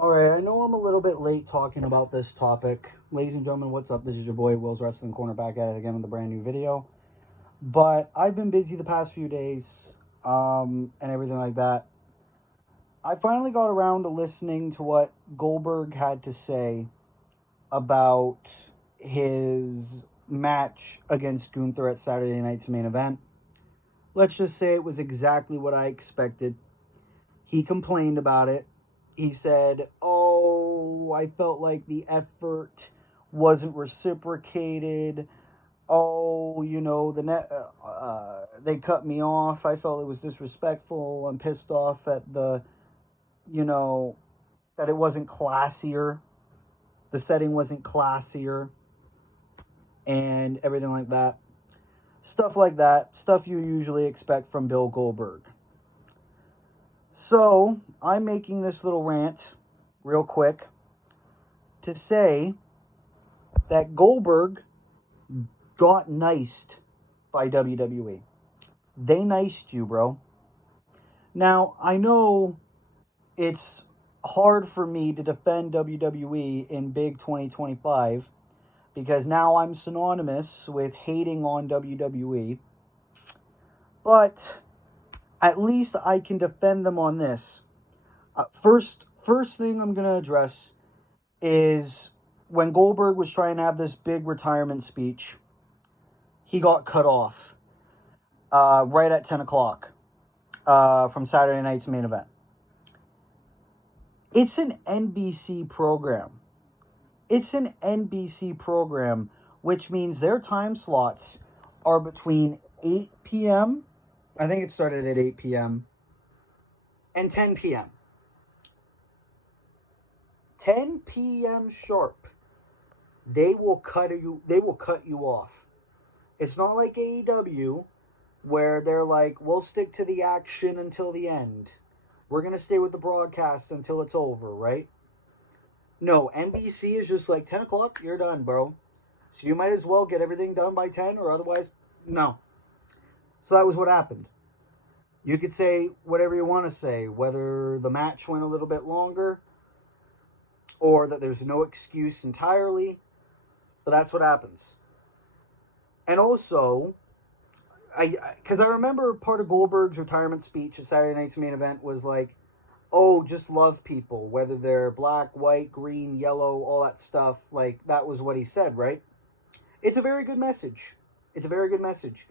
Alright, I know I'm a little bit late talking about this topic. Ladies and gentlemen, what's up? This is your boy Will's Wrestling Corner back at it again with a brand new video. But I've been busy the past few days, and everything like that. I finally got around to listening to what Goldberg had to say about his match against Gunther at Saturday night's main event. Let's just say it was exactly what I expected. He complained about it. He said, "Oh, I felt like the effort wasn't reciprocated. Oh, the net they cut me off. I felt it was disrespectful. I'm pissed off at you know, that it wasn't classier. The setting wasn't classier and everything like that. Stuff like that. Stuff you usually expect from Bill Goldberg." So, I'm making this little rant real quick to say that Goldberg got niced by WWE. They niced you, bro. Now, I know it's hard for me to defend WWE in big 2025 because now I'm synonymous with hating on WWE. But at least I can defend them on this. First thing I'm going to address is when Goldberg was trying to have this big retirement speech, he got cut off right at 10 o'clock from Saturday night's main event. It's an NBC program. It's an NBC program, which means their time slots are between 8 p.m. I think it started at 8 p.m. and 10 p.m. 10 p.m. sharp. They will cut you off. It's not like AEW where they're like, "We'll stick to the action until the end. We're going to stay with the broadcast until it's over," right? No, NBC is just like 10 o'clock, you're done, bro. So you might as well get everything done by 10 or otherwise, no. So that was what happened. You could say whatever you want to say, whether the match went a little bit longer or that there's no excuse entirely, but that's what happens. And also, because I remember part of Goldberg's retirement speech at Saturday night's main event was like, "Oh, just love people, whether they're black, white, green, yellow, all that stuff." Like, that was what he said, right? It's a very good message. It's a very good message.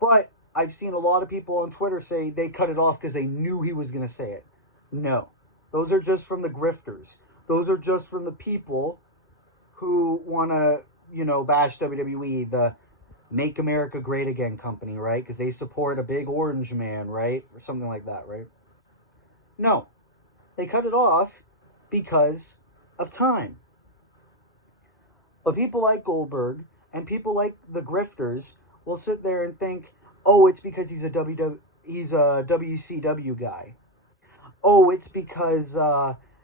But I've seen a lot of people on Twitter say they cut it off because they knew he was going to say it. No. Those are just from the grifters. Those are just from the people who want to, bash WWE, the Make America Great Again company, right? Because they support a big orange man, right? Or something like that, right? No. They cut it off because of time. But people like Goldberg and people like the grifters will sit there and think, "Oh, it's because he's a WCW guy. Oh, it's because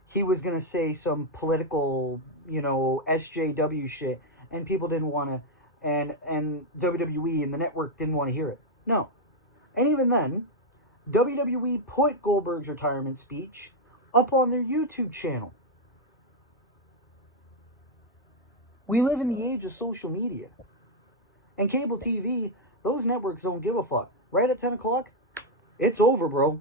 he was gonna say some political, SJW shit, and people didn't want to, and WWE and the network didn't want to hear it." No, and even then, WWE put Goldberg's retirement speech up on their YouTube channel. We live in the age of social media. And cable TV, those networks don't give a fuck. Right at 10 o'clock, it's over, bro.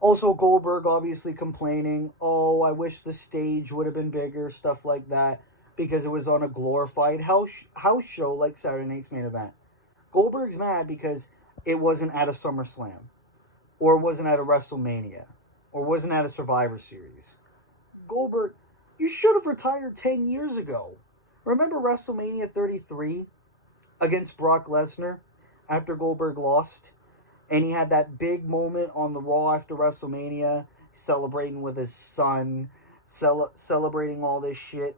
Also, Goldberg obviously complaining, "Oh, I wish the stage would have been bigger," stuff like that, because it was on a glorified house show like Saturday Night's Main Event. Goldberg's mad because it wasn't at a SummerSlam, or wasn't at a WrestleMania, or wasn't at a Survivor Series. Goldberg, you should have retired 10 years ago. Remember WrestleMania 33 against Brock Lesnar after Goldberg lost? And he had that big moment on the Raw after WrestleMania, celebrating with his son, celebrating all this shit.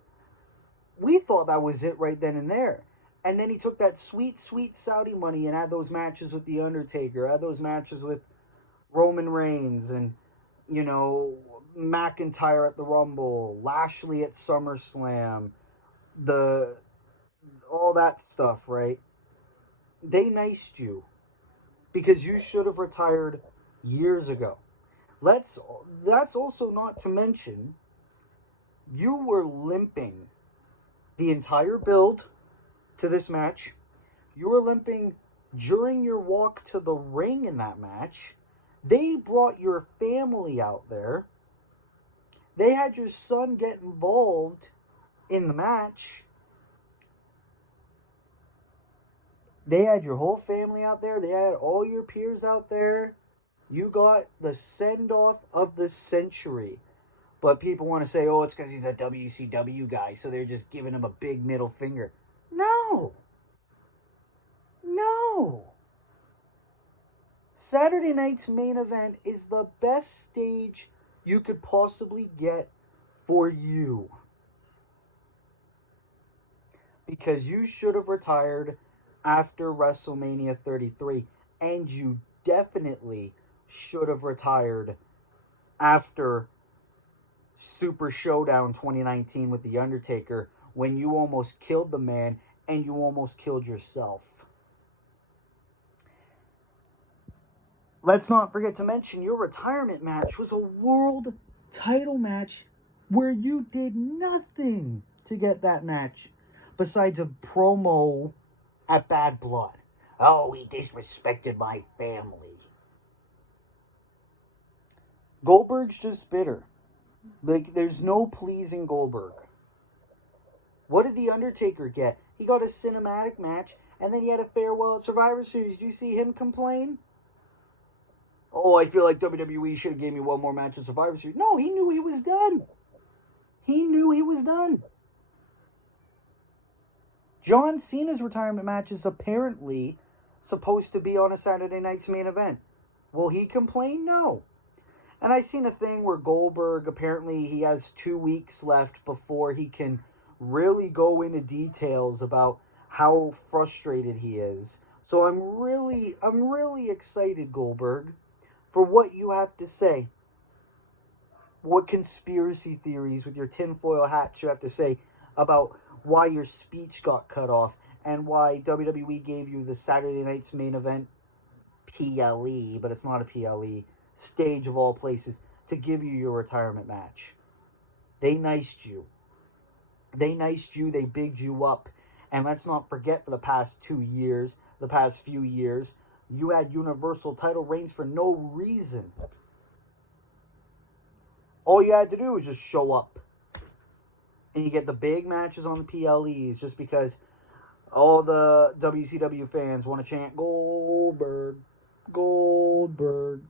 We thought that was it right then and there. And then he took that sweet, sweet Saudi money and had those matches with The Undertaker, had those matches with Roman Reigns, and, McIntyre at the Rumble, Lashley at SummerSlam, the all that stuff, right? They niced you because you should have retired years ago. That's also not to mention you were limping the entire build to this match. You were limping during your walk to the ring in that match. They brought your family out there. They had your son get involved in the match. They had your whole family out there. They had all your peers out there. You got the send off of the century. But people want to say, oh, it's because he's a WCW guy, so they're just giving him a big middle finger. No. No. Saturday night's main event is the best stage you could possibly get for you. Because you should have retired after WrestleMania 33, and you definitely should have retired after Super Showdown 2019 with The Undertaker, when you almost killed the man and you almost killed yourself. Let's not forget to mention your retirement match was a world title match where you did nothing to get that match besides a promo at Bad Blood. Oh, he disrespected my family. Goldberg's just bitter. Like, there's no pleasing Goldberg. What did The Undertaker get? He got a cinematic match, and then he had a farewell at Survivor Series. Do you see him complain? Oh, I feel like WWE should have gave me one more match at Survivor Series. No, he knew he was done. He knew he was done. John Cena's retirement match is apparently supposed to be on a Saturday night's main event. Will he complain? No. And I seen a thing where Goldberg, apparently he has 2 weeks left before he can really go into details about how frustrated he is. So I'm really excited, Goldberg, for what you have to say. What conspiracy theories with your tinfoil hats you have to say about why your speech got cut off and why WWE gave you the Saturday night's main event PLE, but it's not a PLE, stage of all places, to give you your retirement match. They niced you. They bigged you up. And let's not forget, for the past 2 years, the past few years, you had Universal title reigns for no reason. All you had to do was just show up. And you get the big matches on the PLEs just because all the WCW fans want to chant Goldberg, Goldberg.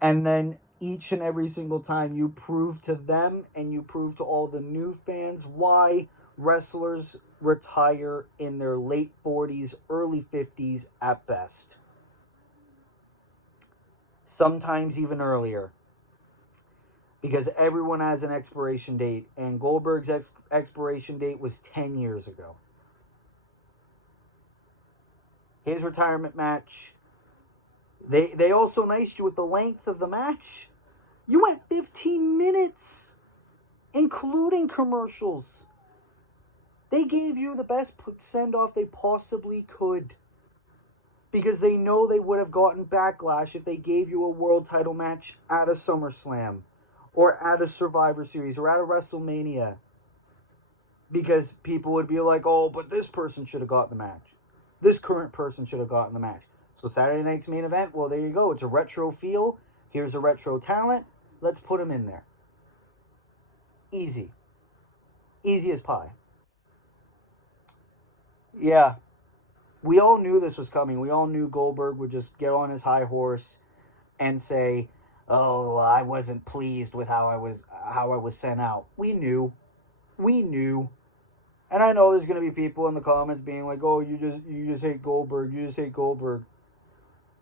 And then each and every single time you prove to them and you prove to all the new fans why wrestlers retire in their late 40s, early 50s at best. Sometimes even earlier. Because everyone has an expiration date, and Goldberg's expiration date was 10 years ago. His retirement match, they also niced you with the length of the match. You went 15 minutes, including commercials. They gave you the best send-off they possibly could. Because they know they would have gotten backlash if they gave you a world title match at a SummerSlam, or at a Survivor Series, or at a WrestleMania. Because people would be like, oh, but this person should have gotten the match. This current person should have gotten the match. So Saturday night's main event, well, there you go. It's a retro feel. Here's a retro talent. Let's put him in there. Easy. Easy as pie. Yeah. We all knew this was coming. We all knew Goldberg would just get on his high horse and say, oh, I wasn't pleased with how I was sent out. We knew. And I know there's going to be people in the comments being like, oh, you just hate Goldberg. You just hate Goldberg.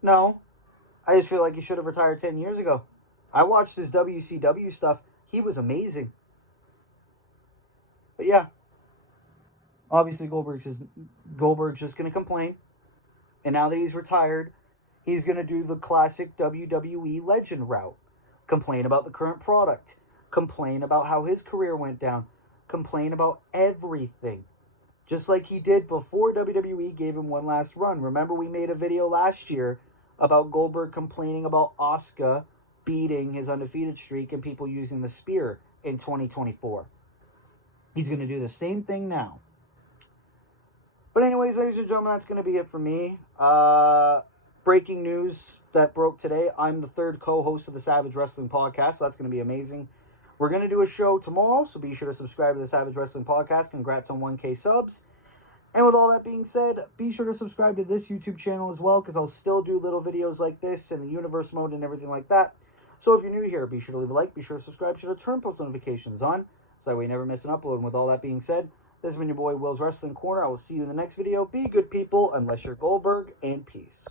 No. I just feel like he should have retired 10 years ago. I watched his WCW stuff. He was amazing. But yeah. Obviously, Goldberg's just going to complain. And now that he's retired, he's going to do the classic WWE legend route. Complain about the current product. Complain about how his career went down. Complain about everything. Just like he did before WWE gave him one last run. Remember, we made a video last year about Goldberg complaining about Asuka beating his undefeated streak and people using the spear in 2024. He's going to do the same thing now. But anyways, ladies and gentlemen, that's going to be it for me. Breaking news that broke today. I'm the third co-host of the Savage Wrestling Podcast, so that's going to be amazing. We're going to do a show tomorrow, so be sure to subscribe to the Savage Wrestling Podcast. Congrats on 1K subs. And with all that being said, be sure to subscribe to this YouTube channel as well, because I'll still do little videos like this in the universe mode and everything like that. So if you're new here, be sure to leave a like, be sure to subscribe, be sure to turn post notifications on, so that way you never miss an upload. And with all that being said, this has been your boy Will's Wrestling Corner. I will see you in the next video. Be good people, unless you're Goldberg, and peace.